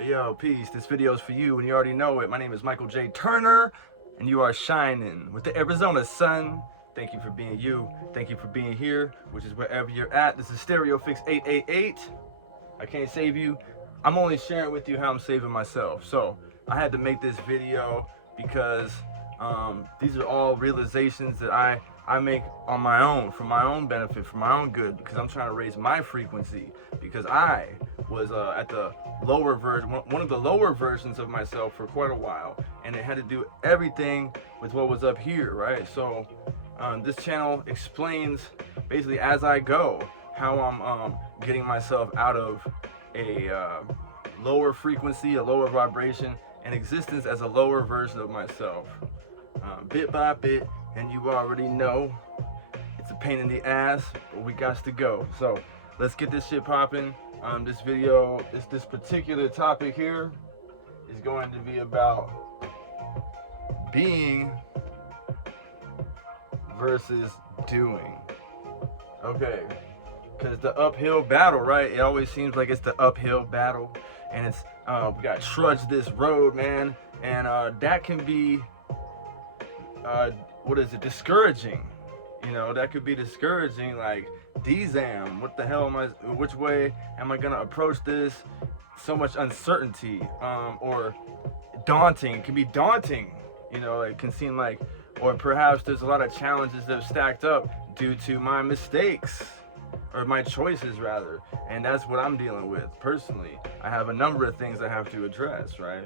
Hey yo, peace. This video's for you, and you already know it. My name is Michael J. Turner, and you are shining with the Arizona sun. Thank you for being you. Thank you for being here, which is wherever you're at. This is Stereo Fix 888. I can't save you. I'm only sharing with you how I'm saving myself. So I had to make this video because these are all realizations that I make on my own, for my own benefit, for my own good, because I'm trying to raise my frequency, because I was at the lower version, one of the lower versions of myself for quite a while, and it had to do everything with what was up here, right? So this channel explains basically as I go how I'm getting myself out of a lower frequency, a lower vibration, and existence as a lower version of myself, bit by bit. And you already know it's a pain in the ass, but we got to go. So let's get this shit popping. This video, this particular topic here is going to be about being versus doing. Okay, because the uphill battle, right? It always seems like it's the uphill battle, and it's we got to trudge this road, man, and that can be what is it, discouraging. You know, that could be discouraging, like, D-Zam, what the hell am I, which way am I gonna approach this? So much uncertainty, or daunting. It can be daunting, you know, it can seem like, or perhaps there's a lot of challenges that have stacked up due to my mistakes, or my choices rather, and that's what I'm dealing with personally. I have a number of things I have to address, right?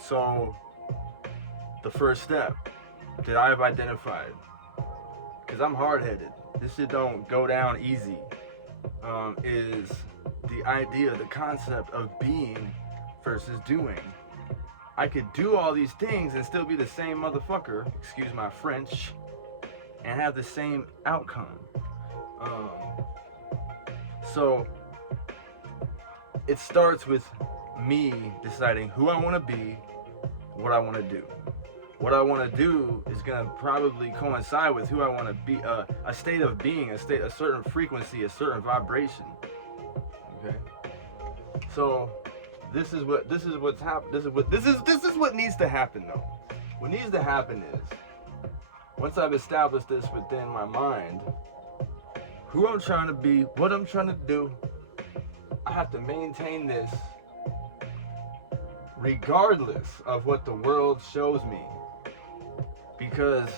So the first step that I've identified, because I'm hard-headed, this shit don't go down easy, is the idea, the concept of being versus doing. I could do all these things and still be the same motherfucker, excuse my French, and have the same outcome. So it starts with me deciding who I want to be, what I want to do. What I want to do is going to probably coincide with who I want to be, a state of being, a certain frequency, a certain vibration. Okay. So this is what's happening. This is what needs to happen though. What needs to happen is, once I've established this within my mind, who I'm trying to be, what I'm trying to do, I have to maintain this regardless of what the world shows me. Because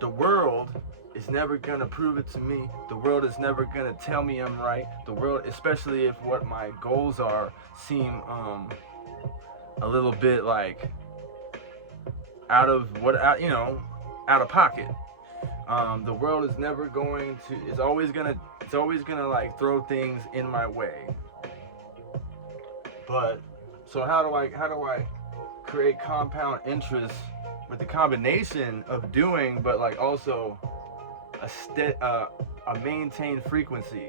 the world is never gonna prove it to me. The world is never gonna tell me I'm right. The world, especially if what my goals are seem a little bit like out of pocket. The world is never going to. It's always gonna like throw things in my way. But so how do I create compound interest with the combination of doing, but like also a maintained frequency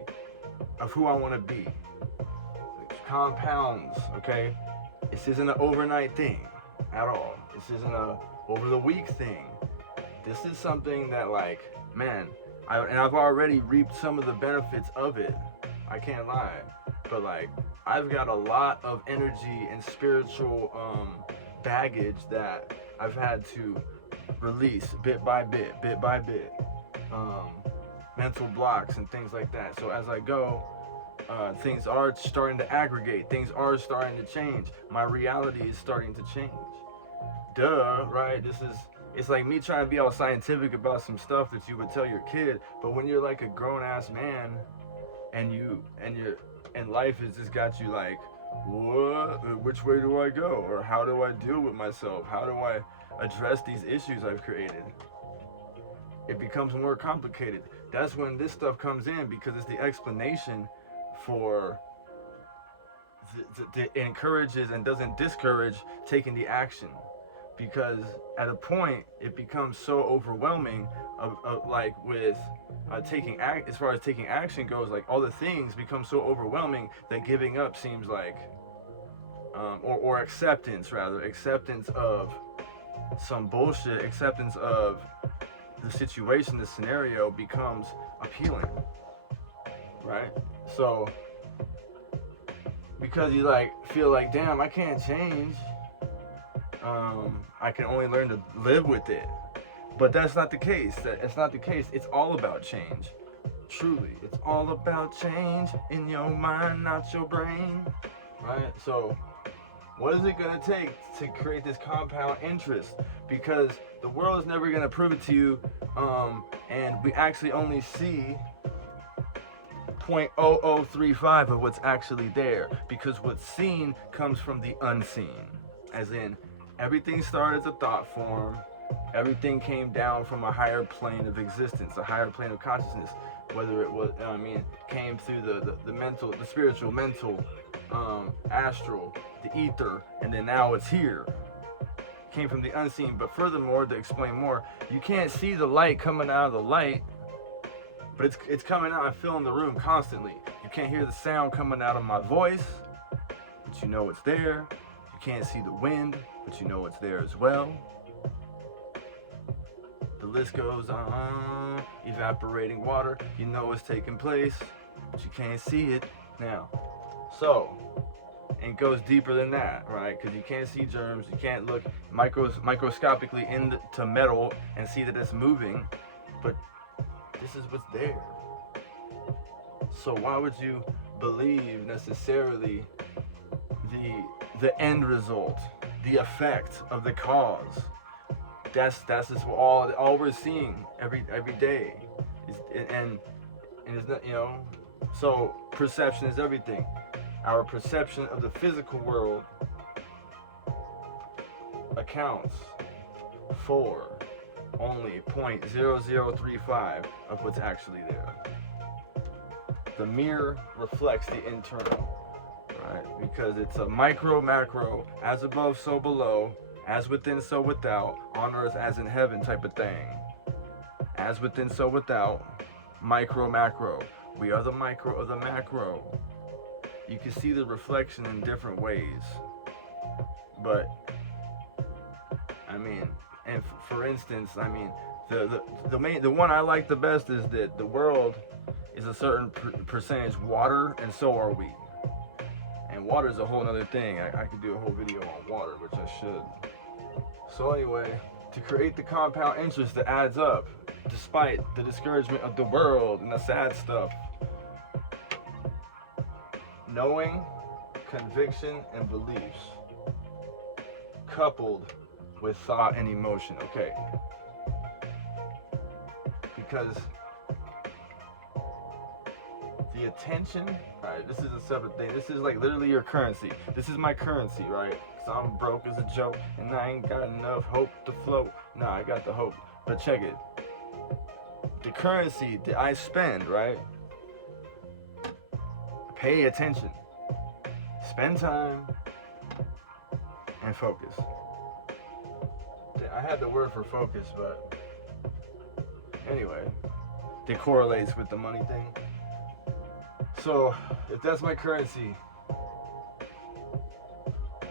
of who I want to be? It compounds, okay? This isn't an overnight thing at all. This isn't a over the week thing. This is something that, like, man, I've already reaped some of the benefits of it. I can't lie, but like, I've got a lot of energy and spiritual baggage that I've had to release bit by bit, mental blocks and things like that. So as I go, things are starting to aggregate, things are starting to change. My reality is starting to change. Duh, right? It's like me trying to be all scientific about some stuff that you would tell your kid, but when you're like a grown-ass man and life has just got you like, what? Which way do I go? Or how do I deal with myself? How do I address these issues I've created? It becomes more complicated. That's when this stuff comes in, because it's the explanation for that encourages and doesn't discourage taking the action. Because at a point it becomes so overwhelming like with as far as taking action goes, like all the things become so overwhelming that giving up seems like or acceptance of some bullshit, acceptance of the situation, the scenario becomes appealing, right? So because you like feel like, damn, I can't change. I can only learn to live with it. But that's not the case. It's not the case. It's all about change. Truly, it's all about change in your mind, not your brain. Right? So, what is it going to take to create this compound interest? Because the world is never going to prove it to you, and we actually only see 0.0035 of what's actually there, because what's seen comes from the unseen. As in, everything started as a thought form. Everything came down from a higher plane of existence, a higher plane of consciousness. Whether it was, came through the mental, the spiritual, mental, astral, the ether, and then now it's here. Came from the unseen. But furthermore, to explain more, you can't see the light coming out of the light, but it's coming out and filling the room constantly. You can't hear the sound coming out of my voice, but you know it's there. You can't see the wind, but you know it's there as well. The list goes on. Evaporating water, you know it's taking place, but you can't see it now. So, and it goes deeper than that, right? Because you can't see germs, you can't look microscopically into metal and see that it's moving, but this is what's there. So why would you believe necessarily the end result, the effect of the cause? That's just all we're seeing every day, and it's not, so perception is everything. Our perception of the physical world accounts for only 0.0035 of what's actually there. The mirror reflects the internal, right? Because it's a micro, macro, as above, so below, as within, so without, on earth as in heaven type of thing. As within, so without, micro, macro. We are the micro of the macro. You can see the reflection in different ways. But, and for instance, the one I like the best is that the world is a certain percentage water, and so are we. And water is a whole other thing. I could do a whole video on water, which I should. So anyway, to create the compound interest that adds up, despite the discouragement of the world and the sad stuff, knowing, conviction, and beliefs, coupled with thought and emotion, okay? Because the attention, alright, this is a separate thing. This is like literally your currency. This is my currency, right? Cause I'm broke as a joke and I ain't got enough hope to float. Nah, I got the hope. But check it. The currency that I spend, right? Pay attention. Spend time and focus. I had the word for focus, but anyway, it correlates with the money thing. So, if that's my currency,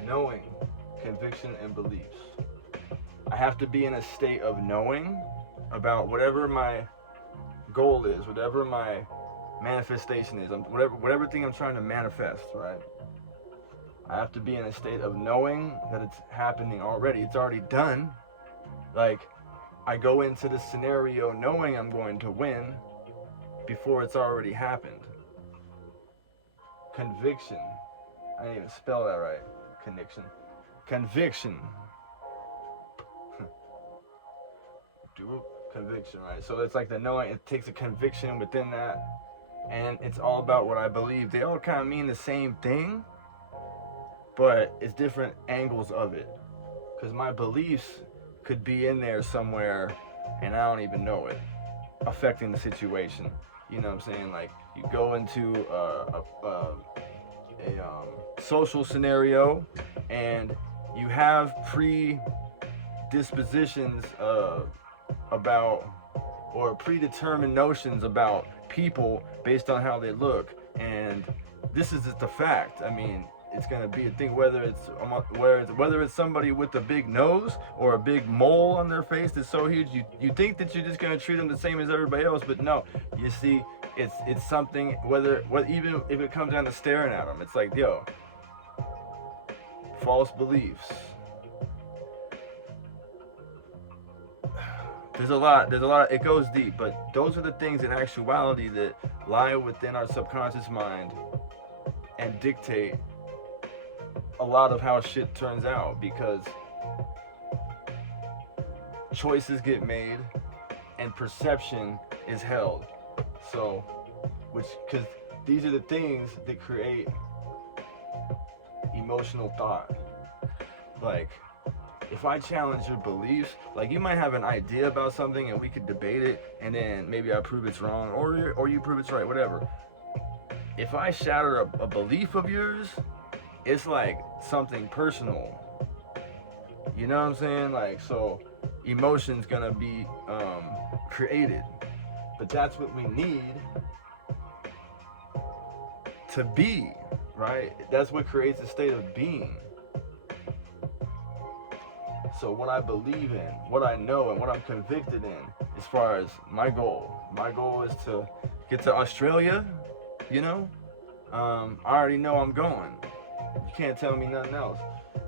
knowing, conviction, and beliefs, I have to be in a state of knowing about whatever my goal is, whatever my manifestation is, whatever thing I'm trying to manifest, right? I have to be in a state of knowing that it's happening already. It's already done. Like, I go into this scenario knowing I'm going to win before it's already happened. Conviction. I didn't even spell that right. Conviction. Conviction, right? So it's like the knowing, it takes a conviction within that, and it's all about what I believe. They all kind of mean the same thing, but it's different angles of it. Because my beliefs could be in there somewhere, and I don't even know it, affecting the situation. You know what I'm saying? Like, you go into a social scenario, and you have predispositions about, or predetermined notions about people based on how they look, and this is just a fact. I mean, it's gonna be a thing, whether it's somebody with a big nose or a big mole on their face that's so huge, you think that you're just gonna treat them the same as everybody else, but no. You see, It's something, even if it comes down to staring at them, it's like, yo, false beliefs. There's a lot, it goes deep, but those are the things in actuality that lie within our subconscious mind and dictate a lot of how shit turns out, because choices get made and perception is held. So, because these are the things that create emotional thought. Like, if I challenge your beliefs, like, you might have an idea about something and we could debate it, and then maybe I prove it's wrong, or you prove it's right, whatever. If I shatter a belief of yours, it's like something personal. You know what I'm saying? Like, so emotion's gonna be created. But that's what we need to be, right? That's what creates a state of being. So what I believe in, what I know, and what I'm convicted in, as far as my goal is to get to Australia, you know? I already know I'm going. You can't tell me nothing else.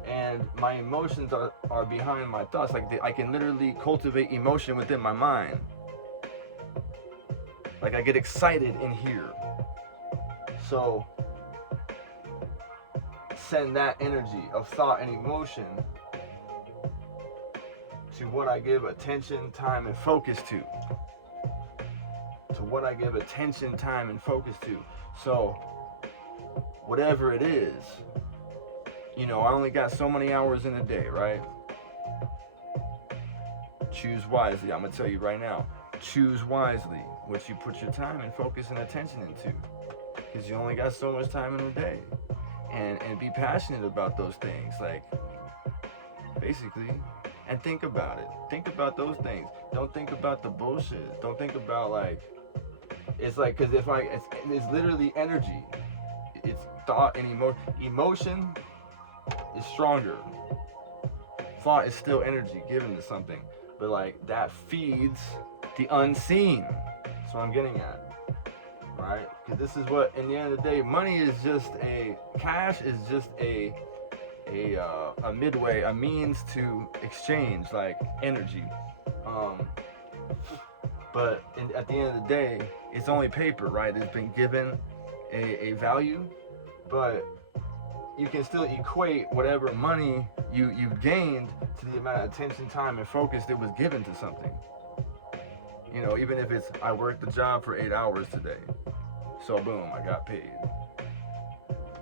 And my emotions are behind my thoughts. Like, I can literally cultivate emotion within my mind. Like, I get excited in here. So send that energy of thought and emotion to what I give attention, time, and focus to. To what I give attention, time, and focus to. So whatever it is, you know, I only got so many hours in a day, right? Choose wisely. I'm gonna tell you right now. Choose wisely what you put your time and focus and attention into, because you only got so much time in a day. And be passionate about those things, like, basically, and think about it. Think about those things. Don't think about the bullshit. Don't think about, like, it's like, because it's literally energy. It's thought and emotion is stronger. Thought is still energy given to something, but like, that feeds the unseen. That's what I'm getting at, right? Because this is what, in the end of the day, money is just cash is just a midway, a means to exchange, like, energy. But at the end of the day, it's only paper, right? It's been given a value, but you can still equate whatever money you've gained to the amount of attention, time, and focus that was given to something. You know, even if it's, I worked the job for 8 hours today, so boom, I got paid.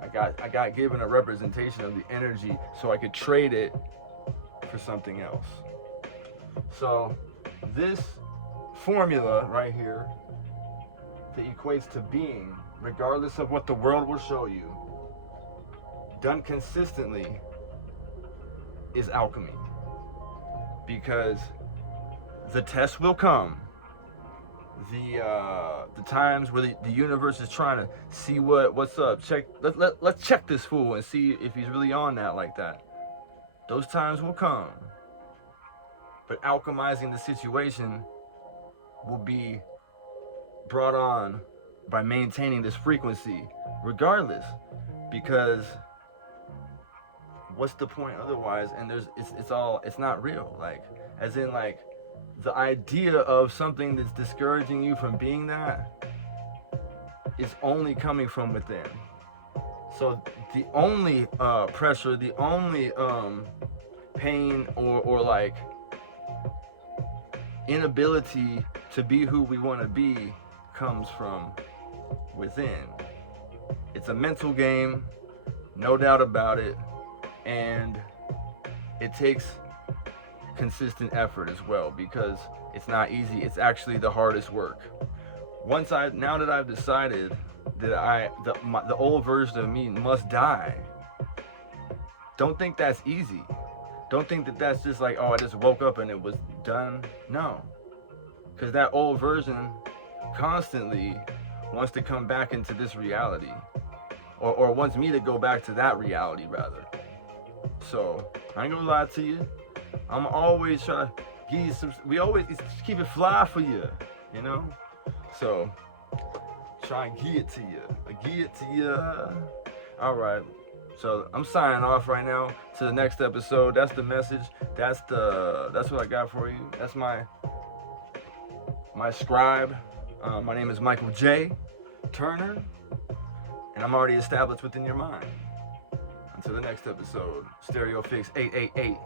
I got given a representation of the energy so I could trade it for something else. So this formula right here that equates to being, regardless of what the world will show you, done consistently, is alchemy. Because the test will come. The times where the universe is trying to see what's up. Let's check this fool and see if he's really on that like that. Those times will come. But alchemizing the situation will be brought on by maintaining this frequency regardless, because what's the point otherwise? And it's not real, like, as in, like, the idea of something that's discouraging you from being that is only coming from within. So the only pressure, the only pain or like inability to be who we want to be comes from within. It's a mental game, no doubt about it, and it takes consistent effort as well, because it's not easy. It's actually the hardest work. Now that I've decided that the old version of me must die, don't think that's easy. Don't think that that's just like, oh, I just woke up and it was done. No, because that old version constantly wants to come back into this reality, or wants me to go back to that reality rather. So I ain't gonna lie to you, I'm always trying to give you some, we always keep it fly for you, you know? So try and give it to you. I give it to you. All right. So I'm signing off right now to the next episode. That's the message. That's what I got for you. That's my scribe. My name is Michael J. Turner, and I'm already established within your mind. Until the next episode, Stereo Fix 888.